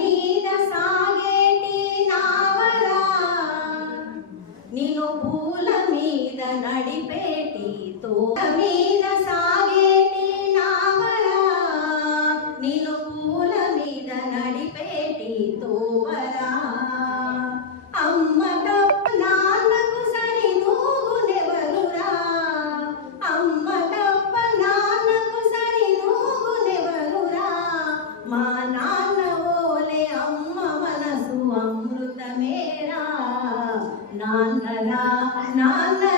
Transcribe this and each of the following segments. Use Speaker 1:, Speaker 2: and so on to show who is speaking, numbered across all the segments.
Speaker 1: ನೀನ ಸಾಗೇಟಿ ನಾವಲ ನೀನು ಭೂಲ మీద నడిపేటి తో మీద na na na na na.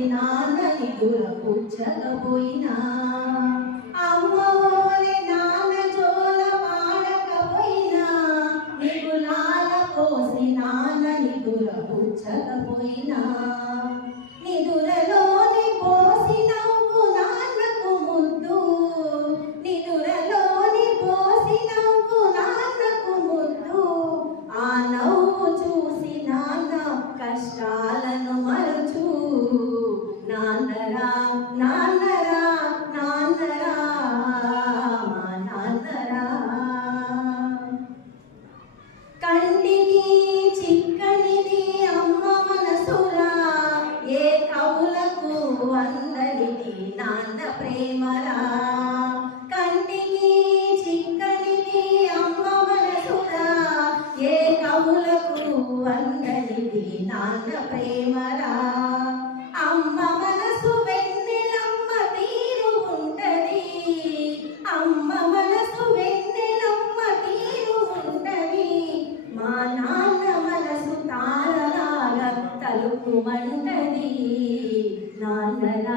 Speaker 1: పోయినా నలుగుల పూచల పోయినా అమ్మ నాన్న జోల పాడకపోయినా నిగులాల పోసి నాన్న నిగుల పూచల పోయినా కదిలి నాన్న ప్రేమరా. కంటికి చిక్కనిది అమ్మ మనసురా. ఏ కవులకు అందనిది నాన్న ప్రేమరా. అమ్మ మనసు వెన్నెలమ్మ తీరు ఉంటది. అమ్మ మనసు వెన్నెలమ్మ తీరు ఉంటది. మా నాన్న మనసు తారలాగా నాన్న